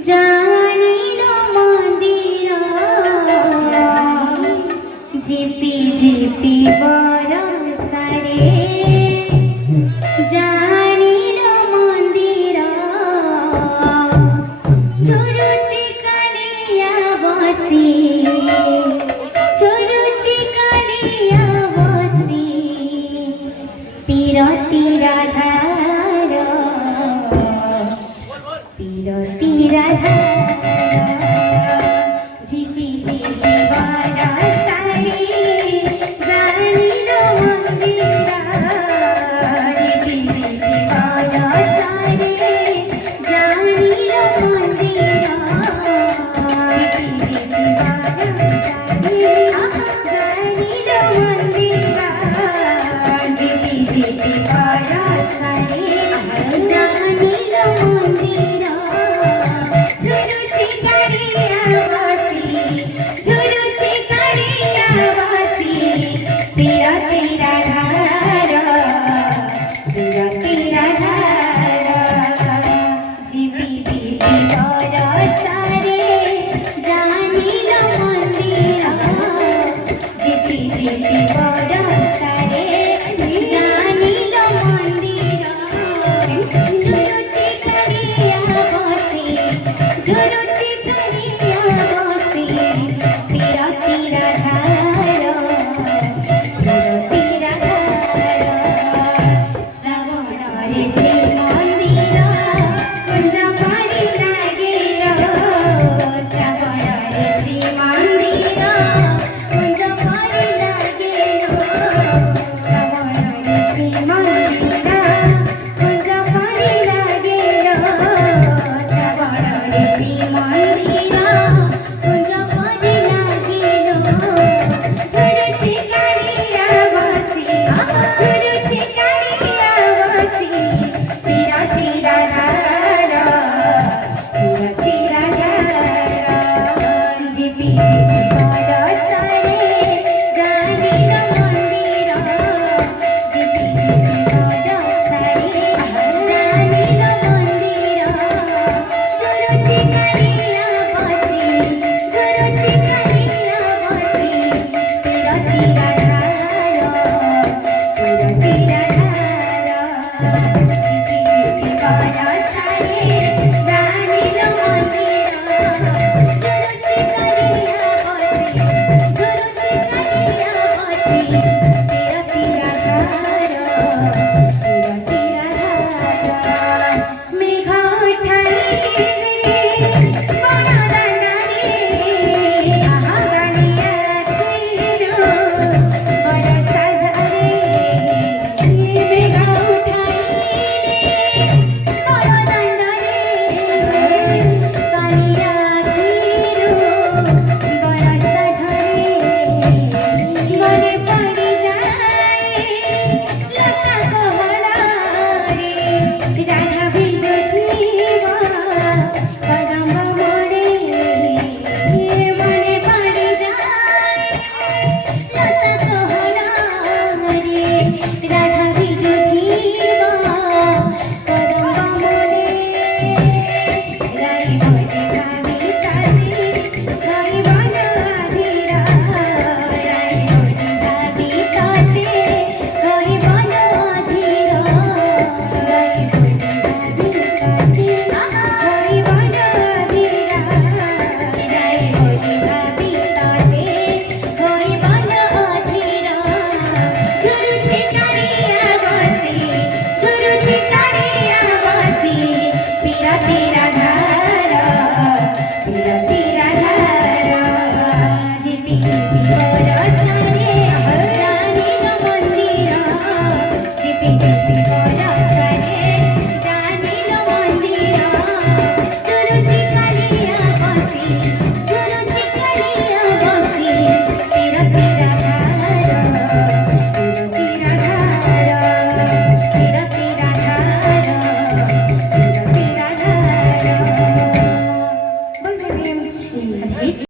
জানিল মন্দির ঝিপি ঝিপি বরষারে জানিল মন্দির চুরুচি কালিয়া বসি চুরুচি কালিয়া বসি পিরতি রাধার পিরতি রাধা ঝিপি ঝিপি বরষারে জানিল মন্দির ঝিপি ঝিপি বরষারে জানিল মন্দির ঝিপি ঝিপি বরষারে জানিল মন্দির ঝিপি ঝিপি বরষারে জানিল মন্দির ঝুরুচি কালিয়া বসি ঝুরুচি কালিয়া বসি পিরতি রাধার পিরতি রাধার ঝিপি ঝিপি বরষারে জানিল মন্দির ঝিপি ঝিপি বরষারে জানিল মন্দির ঝুরুচি কালিয়া বসি ঝুরুচি কালিয়া বসি পিরতি রাধার পিরতি রাধার শ্রাবণরে শ্রী মন্দির কুঞ্জ পরি লাগিল শ্রাবণরে শ্রী মন্দির কুঞ্জ পরি লাগিল শ্রাবণরে শ্রী মন্দির কুঞ্জ পরি লাগিল শ্রাবণরে শ্রী মন্দির কুঞ্জ পরি লাগিল ঝুরুচি কালিয়া বসি ঝুরুচি কালিয়া বসি পিরতি রাধার পিরতি রাধার ঝিপি ঝিপি বরষারে জানিল মন্দির ঝিপি ঝিপি বরষারে জানিল মন্দির ঝুরুচি কালিয়া বসি ঝুরুচি কালিয়া বসি পিরতি রাধার পিরতি রাধার ঝিপি ঝিপি বরষারে জানিল মন্দির ঝুরুচি কালিয়া বসি ঝুরুচি কালিয়া বসি পিরতি রাধার পিরতি রাধার মেঘ উঠাইলে বরদানারে আহা গালিয়া ছিলো বরষা ঝরে মেঘ উঠাইলে বরদানারে গালিয়া ছিলো বরষা ঝরে মনে পড়ি যায় লতা কমলারে রাধা বিজুথিব কদম্ব মোরে মনে পড়ি যায় লতা কমলারে রাধা বিজুথিব কদম্ব মোরে গাই বলে ভাবি তাতে গাই বলো আধিরা গাই বলে ভাবি তাতে গাই বলো আধিরা গাই বলে ভাবি তাতে গাই বলো আধিরা গাই বলে ভাবি তাতে গাই বলো আধিরা ঝুরুচি কালিয়া বসি ঝুরুচি কালিয়া বসি পিরতি রাধার পিরতি রাধার ঝিপি ঝিপি বরষারে জানিল মন্দির ঝিপি ঝিপি